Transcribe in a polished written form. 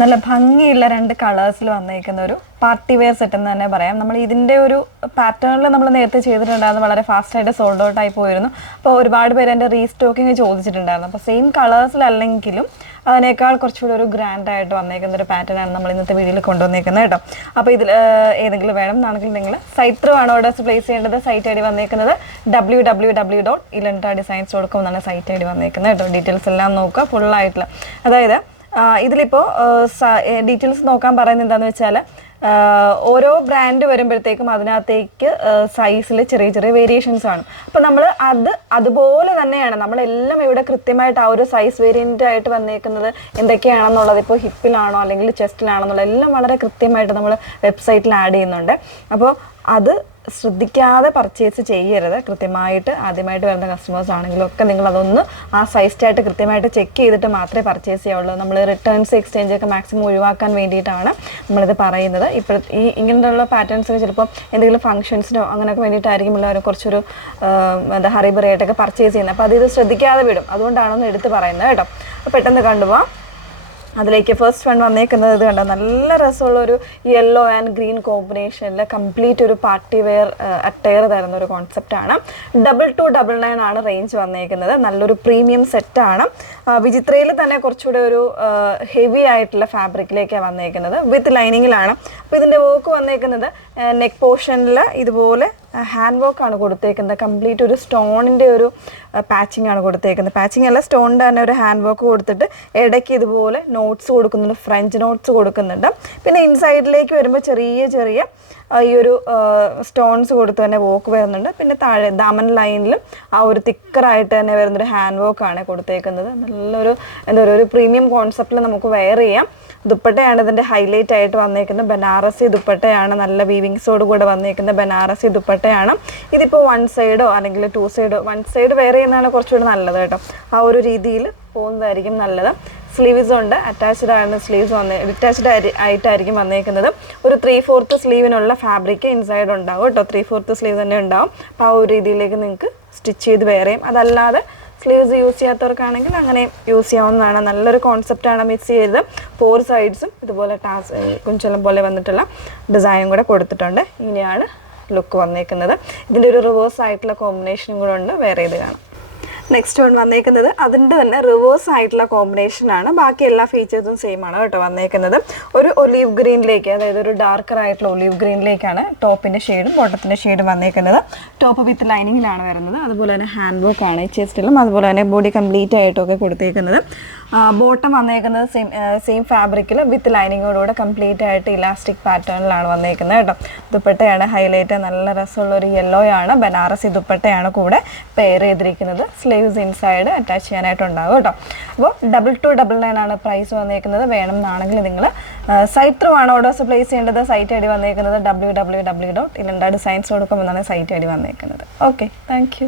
നല്ല ഭംഗിയുള്ള രണ്ട് കളേഴ്സിൽ വന്നേക്കുന്ന ഒരു പാർട്ടി വെയർ സെറ്റ് എന്ന് തന്നെ പറയാം. നമ്മൾ ഇതിൻ്റെ ഒരു പാറ്റേണിൽ നമ്മൾ നേരത്തെ ചെയ്തിട്ടുണ്ടായിരുന്നു, വളരെ ഫാസ്റ്റായിട്ട് സോൾഡ് ഔട്ട് ആയി പോയിരുന്നു. അപ്പോൾ ഒരുപാട് പേര് എൻ്റെ റീസ്റ്റോക്കിങ് ചോദിച്ചിട്ടുണ്ടായിരുന്നു. അപ്പോൾ സെയിം കളേഴ്സിലല്ലെങ്കിലും അതിനേക്കാൾ കുറച്ചുകൂടി ഒരു ഗ്രാൻഡായിട്ട് വന്നേക്കുന്ന ഒരു പാറ്റേൺ ആണ് നമ്മൾ ഇന്നത്തെ വീഡിയോയിൽ കൊണ്ടുവന്നേക്കുന്നത് കേട്ടോ. അപ്പോൾ ഇതിൽ ഏതെങ്കിലും വേണം എന്നാണെങ്കിൽ നിങ്ങൾ സൈറ്റ് ത്രൂ ആണ് ഓർഡേഴ്സ് പ്ലേസ് ചെയ്യേണ്ടത്. സൈറ്റ് ഐ ഡി വന്നേക്കുന്നത് www.ilenta.designs.com എന്നാണ് സൈറ്റ് ഐ ഡി വന്നേക്കുന്നത് കേട്ടോ. ഡീറ്റെയിൽസ് എല്ലാം നോക്കുക ഫുള്ളായിട്ടുള്ള. അതായത് ഇതിലിപ്പോൾ ഡീറ്റെയിൽസ് നോക്കാൻ പറയുന്നത് എന്താണെന്ന് വെച്ചാൽ ഓരോ ബ്രാൻഡ് വരുമ്പോഴത്തേക്കും അതിനകത്തേക്ക് സൈസിൽ ചെറിയ ചെറിയ വേരിയേഷൻസ് ആണ്. അപ്പോൾ നമ്മൾ അതുപോലെ തന്നെയാണ് നമ്മളെല്ലാം ഇവിടെ കൃത്യമായിട്ട് ആ ഒരു സൈസ് വേരിയൻ്റ് ആയിട്ട് വന്നേക്കുന്നത് എന്തൊക്കെയാണെന്നുള്ളത്, ഇപ്പോൾ ഹിപ്പിലാണോ അല്ലെങ്കിൽ ചെസ്റ്റിലാണെന്നുള്ളത് എല്ലാം വളരെ കൃത്യമായിട്ട് നമ്മൾ വെബ്സൈറ്റിൽ ആഡ് ചെയ്യുന്നുണ്ട്. അപ്പോൾ അത് ശ്രദ്ധിക്കാതെ പർച്ചേസ് ചെയ്യരുത്. കൃത്യമായിട്ട് ആദ്യമായിട്ട് വരുന്ന കസ്റ്റമേഴ്സ് ആണെങ്കിലും ഒക്കെ നിങ്ങൾ അതൊന്ന് ആ സൈസ് ചാർട്ട് കൃത്യമായിട്ട് ചെക്ക് ചെയ്തിട്ട് മാത്രമേ പർച്ചേസ് ചെയ്യാവുള്ളൂ. നമ്മൾ റിട്ടേൺസ് എക്സ്ചേഞ്ച് ഒക്കെ മാക്സിമം ഒഴിവാക്കാൻ വേണ്ടിയിട്ടാണ് നമ്മളിത് പറയുന്നത്. ഇങ്ങനെയുള്ള പാറ്റേൺസ് ചിലപ്പോൾ എന്തെങ്കിലും ഫംഗ്ഷൻസിനോ അങ്ങനെയൊക്കെ വേണ്ടിയിട്ടായിരിക്കും എല്ലാവരും കുറച്ചൊരു ഹറിബറിയായിട്ടൊക്കെ പർച്ചേസ് ചെയ്യുന്നത്. അപ്പോൾ ഇത് ശ്രദ്ധിക്കാതെ വിടും. അതുകൊണ്ടാണെന്ന് എടുത്ത് പറയുന്നത് കേട്ടോ. അപ്പോൾ പെട്ടെന്ന് കണ്ടുപോകാം. അതിലേക്ക് ഫസ്റ്റ് വൺ വന്നേക്കുന്നത് ഇത് കണ്ടോ, നല്ല രസമുള്ളൊരു യെല്ലോ ആൻഡ് ഗ്രീൻ കോമ്പിനേഷനിൽ കംപ്ലീറ്റ് ഒരു പാർട്ടി വെയർ അറ്റയർ തരുന്ന ഒരു കോൺസെപ്റ്റാണ്. 2299 ആണ് റേഞ്ച് വന്നേക്കുന്നത്. നല്ലൊരു പ്രീമിയം സെറ്റാണ്. വിചിത്രയിൽ തന്നെ കുറച്ചുകൂടെ ഒരു ഹെവി ആയിട്ടുള്ള ഫാബ്രിക്കിലേക്കാണ് വന്നേക്കുന്നത്. വിത്ത് ലൈനിങ്ങിലാണ്. അപ്പോൾ ഇതിൻ്റെ വർക്ക് വന്നേക്കുന്നത് നെക്ക് പോർഷനിൽ ഇതുപോലെ ഹാൻഡ് വർക്ക് ആണ് കൊടുത്തേക്കുന്നത്. കംപ്ലീറ്റ് ഒരു സ്റ്റോണിൻ്റെ ഒരു പാച്ചിങ് ആണ് കൊടുത്തേക്കുന്നത്. പാച്ചിങ് അല്ല, സ്റ്റോണിൻ്റെ തന്നെ ഒരു ഹാൻഡ് വർക്ക് കൊടുത്തിട്ട് ഇടയ്ക്ക് ഇതുപോലെ നോട്ട്സ് കൊടുക്കുന്നുണ്ട്, ഫ്രഞ്ച് നോട്ട്സ് കൊടുക്കുന്നുണ്ട്. പിന്നെ ഇൻസൈഡിലേക്ക് വരുമ്പോൾ ചെറിയ ചെറിയ ഈ ഒരു സ്റ്റോൺസ് കൊടുത്ത് തന്നെ വർക്ക് വരുന്നുണ്ട്. പിന്നെ താഴെ ദാമൻ ലൈനിലും ആ ഒരു തിക്കറായിട്ട് തന്നെ വരുന്നൊരു ഹാൻഡ് വർക്കാണ് കൊടുത്തേക്കുന്നത്. നല്ലൊരു എന്താ പറയുക, ഒരു പ്രീമിയം കോൺസെപ്റ്റിൽ നമുക്ക് വെയർ ചെയ്യാം. ദുപ്പട്ടയാണ് ഇതിൻ്റെ ഹൈലൈറ്റ് ആയിട്ട് വന്നേക്കുന്നത്. ബനാറസി ദുപ്പട്ടയാണ്, നല്ല വീവിങ്സോട് കൂടെ വന്നേക്കുന്ന ബനാറസി ദുപ്പട്ടയാണ്. ഇതിപ്പോൾ 1 സൈഡോ അല്ലെങ്കിൽ 2 സൈഡോ, 1 സൈഡ് വെയർ ചെയ്യുന്നതാണ് കുറച്ചുകൂടി നല്ലത് കേട്ടോ. ആ ഒരു രീതിയിൽ പോകുന്നതായിരിക്കും നല്ലത്. സ്ലീവ്സ് ഉണ്ട്, അറ്റാച്ച്ഡ് ആണ് സ്ലീവ്സ് അറ്റാച്ച്ഡ് ആയിട്ടായിരിക്കും വന്നേക്കുന്നത്. ഒരു 3/4 സ്ലീവിനുള്ള ഫാബ്രിക് ഇൻസൈഡ് ഉണ്ടാവും കേട്ടോ. 3/4 സ്ലീവ് തന്നെ ഉണ്ടാവും. അപ്പോൾ ആ ഒരു രീതിയിലേക്ക് നിങ്ങൾക്ക് സ്റ്റിച്ച് ചെയ്ത് വെയർ ചെയ്യും. അതല്ലാതെ സ്ലീവ്സ് യൂസ് ചെയ്യാത്തവർക്കാണെങ്കിൽ അങ്ങനെ യൂസ് ചെയ്യാവുന്നതാണ്. നല്ലൊരു കോൺസെപ്റ്റാണ്. മിക്സ് ചെയ്ത് 4 സൈഡ്സും ഇതുപോലെ കുഞ്ചലം പോലെ വന്നിട്ടുള്ള ഡിസൈനും കൂടെ കൊടുത്തിട്ടുണ്ട്. ഇങ്ങനെയാണ് ലുക്ക് വന്നേക്കുന്നത്. ഇതിൻ്റെ ഒരു റിവേഴ്സ് ആയിട്ടുള്ള കോമ്പിനേഷനും കൂടെ ഉണ്ട്. വെയർ ചെയ്ത് കാണാം. നെക്സ്റ്റ് വൺ വന്നേക്കുന്നത് അതിൻ്റെ തന്നെ റിവേഴ്സ് ആയിട്ടുള്ള കോമ്പിനേഷനാണ്. ബാക്കി എല്ലാ ഫീച്ചേഴ്സും സെയിം ആണ് കേട്ടോ വന്നേക്കുന്നത്. ഒരു ഒലീവ് ഗ്രീനിലേക്ക്, അതായത് ഒരു ഡാർക്കർ ആയിട്ടുള്ള ഒലീവ് ഗ്രീനിലേക്കാണ് ടോപ്പിൻ്റെ ഷെയ്ഡും ബോട്ടത്തിൻ്റെ ഷെയ്ഡും വന്നേക്കുന്നത്. ടോപ്പ് വിത്ത് ലൈനിങ്ങിലാണ് വരുന്നത്. അതുപോലെ തന്നെ ഹാൻഡ് വർക്ക് ആണ് ചെസ്റ്റിലും അതുപോലെ തന്നെ ബോഡി കംപ്ലീറ്റ് ആയിട്ടൊക്കെ കൊടുത്തേക്കുന്നത്. ബോട്ടം വന്നേക്കുന്നത് സെയിം ഫാബ്രിക്കിൽ വിത്ത് ലൈനിങ്ങോടുകൂടെ കംപ്ലീറ്റ് ആയിട്ട് ഇലാസ്റ്റിക് പാറ്റേണിലാണ് വന്നേക്കുന്നത് കേട്ടോ. ദുപ്പട്ടയാണ് ഹൈലൈറ്റ്. നല്ല രസമുള്ളൊരു യെല്ലോ ആണ്. ബനാറസി ദുപ്പട്ടയാണ് കൂടെ പെയർ ചെയ്തിരിക്കുന്നത്. സ്ലീവ്സ് ഇൻസൈഡ് അറ്റാച്ച് ചെയ്യാനായിട്ടുണ്ടാകും കേട്ടോ. അപ്പോൾ 2299 ആണ് പ്രൈസ് വന്നേക്കുന്നത്. വേണം എന്നാണെങ്കിൽ നിങ്ങൾ സൈറ്റ് ത്രൂ ആണ് ഓർഡേഴ്സ് പ്ലേസ് ചെയ്യേണ്ടത്. സൈറ്റ് ഐ ഡി വന്നേക്കുന്നത് www.ilenta.designs.com എന്നാണ് സൈറ്റ് ഐ ഡി വന്നേക്കുന്നത്. Okay, thank you.